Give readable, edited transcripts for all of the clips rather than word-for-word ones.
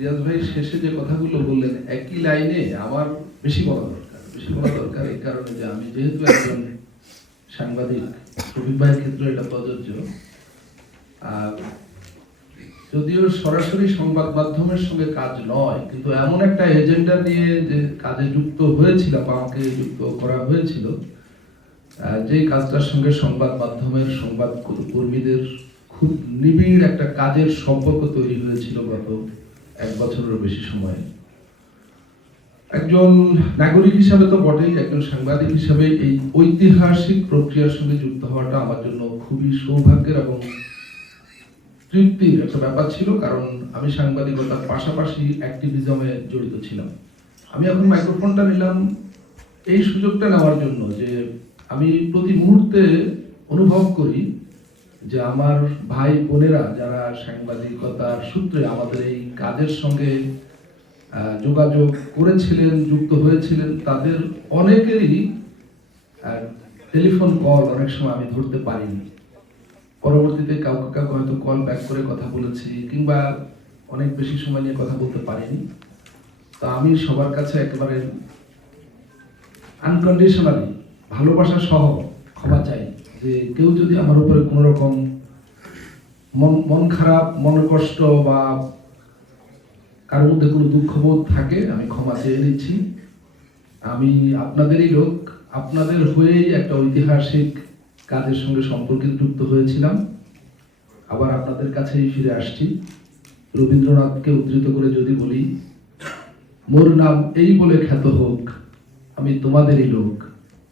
রিয়াজ ভাই শেষে যে কথাগুলো বললেন একই লাইনে আমার বেশি বলা দরকার এই কারণে যে আমি যেহেতু একজন সাংবাদিক, শফিক ভাইয়ের ক্ষেত্রে এটা প্রযোজ্য। আর যদিও সরাসরি সংবাদ মাধ্যমের সঙ্গে কাজ নয়, কিন্তু এমন একটা এজেন্ডা নিয়ে যে কাজে যুক্ত হয়েছিলাম, আমাকে যুক্ত করা হয়েছিল, যে কাজটার সঙ্গে সংবাদ মাধ্যমের সংবাদ কর্মীদের খুব নিবিড় একটা কাজের সম্পর্ক তৈরি হয়েছিল গত 1 বছরেরও বেশি সময়ে। একজন নাগরিক হিসাবে তো বটেই, একজন সাংবাদিক হিসাবে এই ঐতিহাসিক প্রক্রিয়ার সঙ্গে যুক্ত হওয়াটা আমার জন্য খুবই সৌভাগ্যের এবং তৃপ্তির একটা ব্যাপার ছিল, কারণ আমি সাংবাদিকতার পাশাপাশি অ্যাক্টিভিজমে জড়িত ছিলাম। আমি এখন মাইক্রোফোনটা নিলাম এই সুযোগটা নেওয়ার জন্য যে আমি প্রতি মুহূর্তে অনুভব করি যে আমার ভাই বোনেরা যারা সাংবাদিকতার সূত্রে আমাদের এই কাজের সঙ্গে যোগাযোগ করেছিলেন, যুক্ত হয়েছিলেন, তাদের অনেকেরই টেলিফোন কল অনেক সময় আমি ধরতে পারিনি। পরবর্তীতে কাউকে হয়তো কল ব্যাক করে কথা বলেছি, কিংবা অনেক বেশি সময় নিয়ে কথা বলতে পারিনি। তো আমি সবার কাছে একেবারে আনকন্ডিশনালি ভালোবাসা সহ ক্ষমা চাই যে কেউ যদি আমার উপরে কোনো রকম মন খারাপ, মন কষ্ট বা কারোর মধ্যে কোনো দুঃখবোধ থাকে, আমি ক্ষমা চেয়ে নিচ্ছি। আমি আপনাদেরই লোক, আপনাদের হয়েই একটা ঐতিহাসিক কাজের সঙ্গে সম্পর্কিত যুক্ত হয়েছিলাম, আবার আপনাদের কাছেই ফিরে আসছি। রবীন্দ্রনাথকে উদ্ধৃত করে যদি বলি, মোর নাম এই বলে খ্যাত হোক, আমি তোমাদেরই লোক,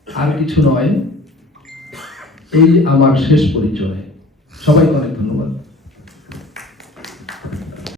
আর কিছু নয়, এই আমার শেষ পরিচয়। সবাইকে অনেক ধন্যবাদ।